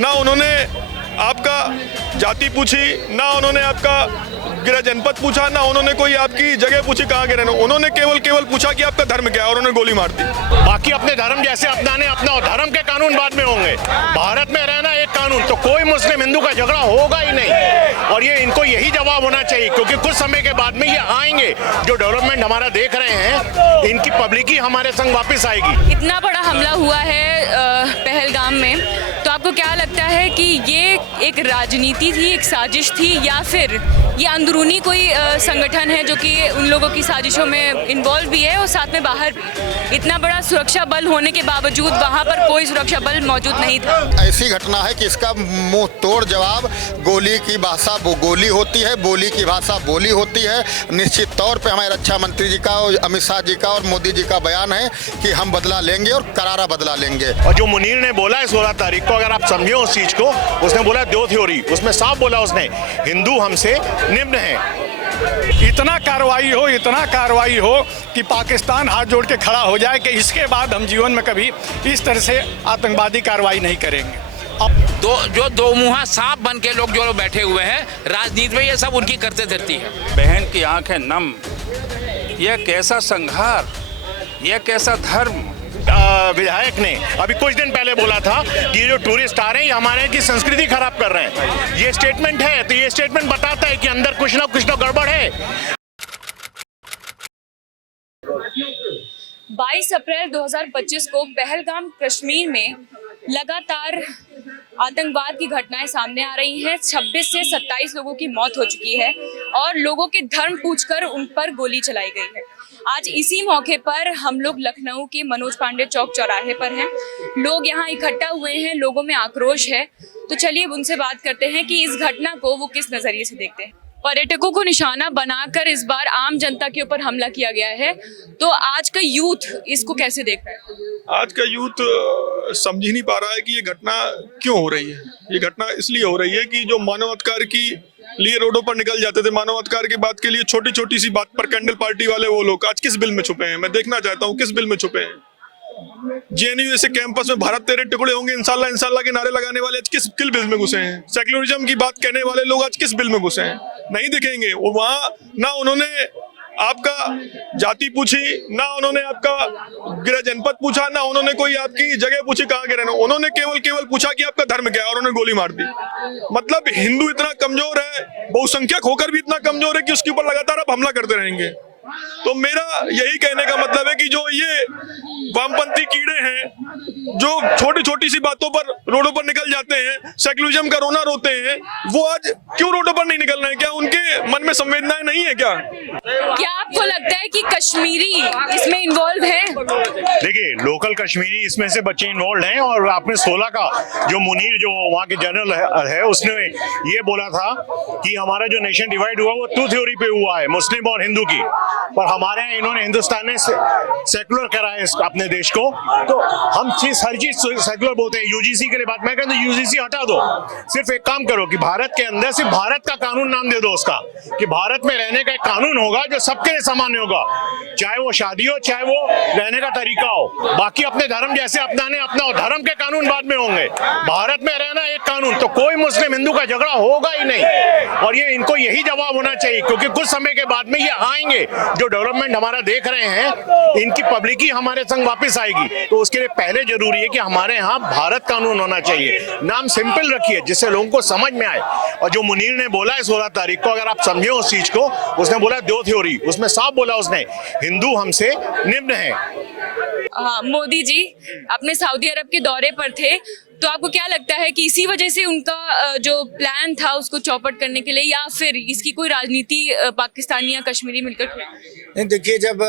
ना उन्होंने आपका जाति पूछी, ना उन्होंने आपका गृह जनपद पूछा, ना उन्होंने कोई आपकी जगह पूछी कहाँ के रहने। उन्होंने केवल पूछा कि आपका धर्म क्या है और उन्होंने गोली मार दी। बाकी अपने धर्म जैसे अपनाने अपना, धर्म के कानून बाद में होंगे। भारत में रहना एक कानून, तो कोई मुस्लिम हिंदू का झगड़ा होगा ही नहीं। और ये इनको यही जवाब होना चाहिए, क्योंकि कुछ समय के बाद में ये आएंगे। जो डेवलपमेंट हमारा देख रहे हैं, इनकी पब्लिक ही हमारे संग वापस आएगी। इतना बड़ा हमला हुआ है पहलगाम में, तो आपको क्या लगता है कि ये एक राजनीति थी, एक साजिश थी, या फिर ये अंदरूनी कोई संगठन है जो कि उन लोगों की साजिशों में इन्वॉल्व भी है और साथ में बाहर भी? इतना बड़ा सुरक्षा बल होने के बावजूद वहाँ पर कोई सुरक्षा बल मौजूद नहीं था। ऐसी घटना है कि इसका मुंह तोड़ जवाब, गोली की भाषा वो गोली होती है, बोली की भाषा बोली होती है। निश्चित तौर पे हमारे रक्षा मंत्री जी का और अमित शाह जी का और मोदी जी का बयान है कि हम बदला लेंगे और करारा बदला लेंगे। और जो मुनीर ने बोला है 16 तारीख को, अगर आप समझे उस चीज को, उसने बोला दो थ्योरी, उसमें साफ बोला उसने, हिंदू हमसे निम्न है। इतना कार्रवाई हो कि पाकिस्तान हाथ जोड़ के खड़ा हो जाए कि इसके बाद हम जीवन में कभी इस तरह से आतंकवादी कार्रवाई नहीं करेंगे। अब जो दो मुँहा सांप बन के लोग जो बैठे हुए हैं राजनीति में, ये सब उनकी करते धरती है। बहन की आंखें नम, यह कैसा संघार, यह कैसा धर्म। विधायक ने अभी कुछ दिन पहले बोला था कि जो टूरिस्ट आ रहे हैं हमारे की संस्कृति खराब कर रहे हैं। ये स्टेटमेंट है, तो ये स्टेटमेंट बताता है कि अंदर कुछ ना गड़बड़ है। 22 अप्रैल 2025 को पहलगाम कश्मीर में लगातार आतंकवाद की घटनाएं सामने आ रही हैं। 26 से 27 लोगों की मौत हो चुकी है और लोगों के धर्म पूछकर उन पर गोली चलाई गई है। आज इसी मौके पर हम लोग लखनऊ के मनोज पांडे चौक चौराहे पर हैं। लोग यहाँ इकट्ठा हुए हैं, लोगों में आक्रोश है। तो चलिए उनसे बात करते हैं कि इस घटना को वो किस नजरिए से देखते हैं। पर्यटकों को निशाना बनाकर इस बार आम जनता के ऊपर हमला किया गया है, तो आज का यूथ इसको कैसे देख रहा है? आज का यूथ समझ ही नहीं पा रहा है कि ये घटना क्यों हो रही है। ये घटना इसलिए हो रही है कि जो मानवाधिकार की लिए रोडों पर निकल जाते थे, मानवाधिकार की बात के लिए छोटी छोटी सी बात पर कैंडल पार्टी वाले वो लोग आज किस बिल में छुपे हैं। मैं देखना चाहता हूँ किस बिल में छुपे हैं। जेएनयू जैसे कैंपस में भारत तेरे टुकड़े होंगे इंशाल्लाह इंशाल्लाह के नारे लगाने वाले आज किस बिल में घुसे हैं। सेक्युलरिज्म की बात कहने वाले लोग आज किस बिल में घुसे हैं, नहीं दिखेंगे। और वहाँ ना उन्होंने आपका जाति पूछी, ना उन्होंने आपका गृह जनपद पूछा, ना उन्होंने कोई आपकी जगह पूछी कहाँ के रहने। उन्होंने केवल पूछा कि आपका धर्म क्या है और उन्होंने गोली मार दी। मतलब हिंदू इतना कमजोर है, बहुसंख्यक होकर भी इतना कमजोर है कि उसके ऊपर लगातार आप हमला करते रहेंगे। तो मेरा यही कहने का मतलब है कि जो ये वामपंथी कीड़े हैं जो छोटी छोटी सी बातों पर रोडों पर निकल जाते हैं, सेक्युलरिज्म का रोना रोते हैं, वो आज क्यों रोडों पर नहीं निकल रहे हैं? क्या उनके मन में संवेदनाएं नहीं है क्या? क्या आपको लगता है कि कश्मीरी इसमें इन्वॉल्व है? देखिए, लोकल कश्मीरी इसमें से बच्चे इन्वॉल्व हैं। और आपने 16 का जो मुनीर जो वहाँ के जनरल है उसने ये बोला था कि हमारा जो नेशन डिवाइड हुआ वो टू थ्योरी पे हुआ है, मुस्लिम और हिंदू की। पर हमारे यहाँ इन्होंने हिंदुस्तान ने सेकुलर करा है अपने देश को, तो हम हर चीज सेकुलर बोलते हैं। यूजीसी के लिए बात मैं कहता हूँ, यूजीसी हटा दो। सिर्फ एक काम करो कि भारत के अंदर सिर्फ भारत का कानून नाम दे दो उसका, कि भारत में रहने का एक कानून होगा जो सबके लिए सामान्य होगा, चाहे वो शादी हो चाहे वो रहने का तरीका हो। बाकी अपने धर्म जैसे अपनाने अपना, धर्म के कानून बाद में होंगे। भारत में रहना एक कानून, तो कोई मुस्लिम हिंदू का झगड़ा होगा ही नहीं। और ये इनको यही जवाब होना चाहिए, क्योंकि कुछ समय के बाद में ये आएंगे। जो डेवलपमेंट हमारा देख रहे हैं, इनकी पब्लिक ही हमारे संग वापस आएगी। तो उसके लिए पहले जरूरी है कि हमारे यहाँ भारत कानून होना चाहिए। नाम सिंपल रखिए जिससे लोगों को समझ में आए। और जो मुनीर ने बोला है 16 तारीख को, अगर आप समझे उस चीज को, उसने बोला दो थ्योरी, उसमें साफ बोला उसने, हिंदू हमसे निम्न है। हाँ, मोदी जी अपने सऊदी अरब के दौरे पर थे, तो आपको क्या लगता है कि इसी वजह से उनका जो प्लान था उसको चौपट करने के लिए, या फिर इसकी कोई राजनीति पाकिस्तानी या कश्मीरी मिलकर? नहीं, देखिए, जब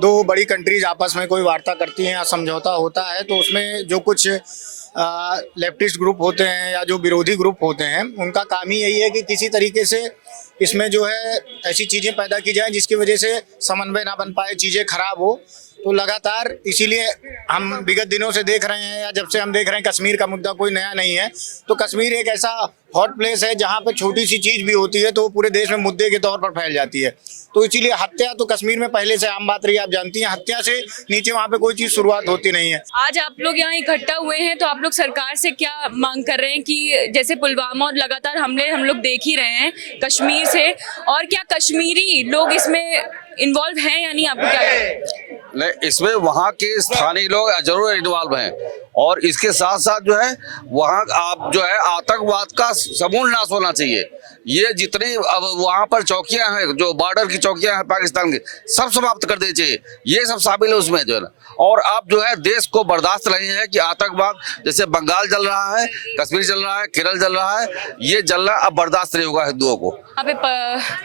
दो बड़ी कंट्रीज आपस में कोई वार्ता करती हैं या समझौता होता है, तो उसमें जो कुछ लेफ्टिस्ट ग्रुप होते हैं या जो विरोधी ग्रुप होते हैं, उनका काम ही यही है कि किसी तरीके से इसमें जो है ऐसी चीज़ें पैदा की जाएं जिसकी वजह से समन्वय ना बन पाए, चीज़ें खराब हो। तो लगातार इसीलिए हम विगत दिनों से देख रहे हैं, या जब से हम देख रहे हैं, कश्मीर का मुद्दा कोई नया नहीं है। तो कश्मीर एक ऐसा हॉट प्लेस है जहाँ पे छोटी सी चीज भी होती है तो वो पूरे देश में मुद्दे के तौर पर फैल जाती है। तो इसीलिए हत्या तो कश्मीर में पहले से आम बात रही है, आप जानती हैं। हत्या से नीचे वहाँ पे कोई चीज शुरुआत होती नहीं है। आज आप लोग यहाँ इकट्ठा हुए हैं तो आप लोग सरकार से क्या मांग कर रहे हैं कि जैसे पुलवामा और लगातार हमले हम लोग देख ही रहे हैं कश्मीर से, और क्या कश्मीरी लोग इसमें इन्वॉल्व हैं या नहीं, आपको क्या लगता है? नहीं, इसमें वहाँ के स्थानीय लोग जरूर इन्वॉल्व हैं, और इसके साथ साथ जो है वहाँ आप जो है आतंकवाद का समूल नाश होना चाहिए। ये जितनी अब वहाँ पर चौकियां हैं, जो बॉर्डर की चौकियां हैं पाकिस्तान की, सब समाप्त कर देनी चाहिए। ये सब शामिल है उसमें जो है ना। और अब जो है देश को बर्दाश्त नहीं है कि आतंकवाद जैसे बंगाल जल रहा है, कश्मीर जल रहा है, केरल जल रहा है, ये जलना अब बर्दाश्त नहीं होगा हिंदुओं को। यहाँ पे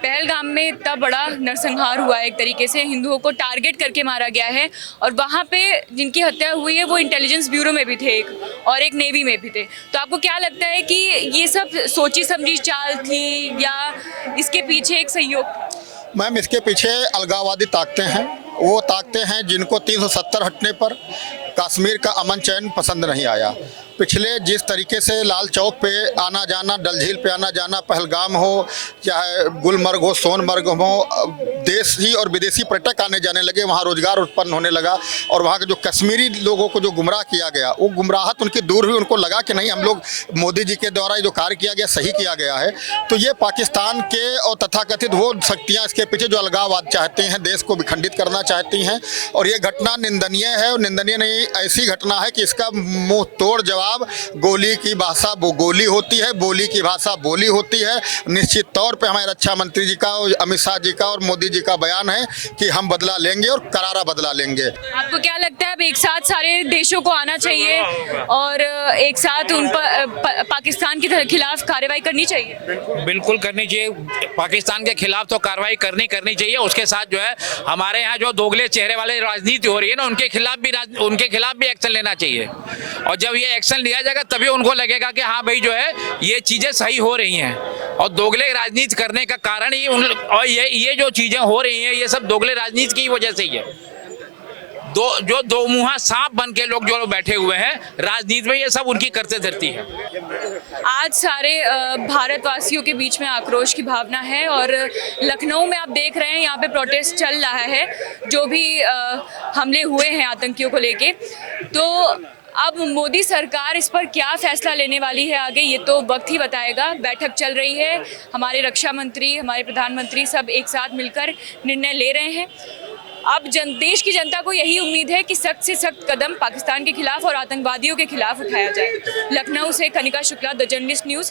पहलगाम में इतना बड़ा नरसंहार हुआ है, एक तरीके से हिंदुओं को टारगेट करके मारा गया है, और वहाँ पे जिनकी हत्या हुई है वो इंटेलिजेंस ब्यूरो में भी थे एक, और एक नेवी में भी थे। तो आपको क्या लगता है कि ये सब सोची समझी चाल थी या इसके पीछे एक सहयोग? मैम, इसके पीछे अलगाववादी ताकतें हैं। वो ताकतें हैं जिनको 370 हटने पर कश्मीर का अमन चैन पसंद नहीं आया। पिछले जिस तरीके से लाल चौक पे आना जाना, डल झील पे आना जाना, पहलगाम हो चाहे गुलमर्ग हो, सोनमर्ग हो, देशी और विदेशी पर्यटक आने जाने लगे, वहाँ रोजगार उत्पन्न होने लगा, और वहाँ के जो कश्मीरी लोगों को जो गुमराह किया गया, वो गुमराहत उनकी दूर हुई। उनको लगा कि नहीं, हम लोग मोदी जी के द्वारा जो कार्य किया गया सही किया गया है। तो ये पाकिस्तान के और तथाकथित वो शक्तियाँ इसके पीछे जो अलगाववाद चाहते हैं, देश को विखंडित करना चाहती हैं, और ये घटना निंदनीय है। और निंदनीय नहीं, ऐसी घटना है कि इसका मुंह तोड़ जवाब गोली की भाषा गोली होती है, बोली की भाषा बोली होती है। निश्चित तौर पे हमारे रक्षा मंत्री जी का, अमित शाह जी का और मोदी जी का बयान है कि हम बदला लेंगे और करारा बदला लेंगे। आपको क्या लगता है अब एक साथ सारे देशों को आना चाहिए और एक साथ उन पर पाकिस्तान के खिलाफ कार्रवाई करनी चाहिए? बिल्कुल करनी चाहिए, पाकिस्तान के खिलाफ तो कार्रवाई करनी चाहिए। उसके साथ जो है हमारे यहाँ जो दोगले चेहरे वाले राजनीति हो रही है ना, उनके खिलाफ भी एक्शन लेना चाहिए। और जब ये एक्शन लिया जाएगा तभी उनको लगेगा कि हाँ भाई जो है ये चीजें सही हो रही हैं। और दोगले राजनीति करने का कारण ही और ये जो चीजें हो रही हैं ये सब दोगले राजनीति की वजह से ही है। जो दो मुहा सांप बन के लोग जो बैठे हुए हैं राजनीति में, ये सब उनकी करते धरती है। आज सारे भारतवासियों के बीच में आक्रोश की भावना है, और लखनऊ में आप देख रहे हैं यहाँ पे प्रोटेस्ट चल रहा है, जो भी हमले हुए हैं आतंकियों को लेके। तो अब मोदी सरकार इस पर क्या फैसला लेने वाली है आगे, ये तो वक्त ही बताएगा। बैठक चल रही है, हमारे रक्षा मंत्री, हमारे प्रधानमंत्री सब एक साथ मिलकर निर्णय ले रहे हैं। अब देश की जनता को यही उम्मीद है कि सख्त से सख्त कदम पाकिस्तान के खिलाफ और आतंकवादियों के खिलाफ उठाया जाए। लखनऊ से Kanika Shukla, the journalist news.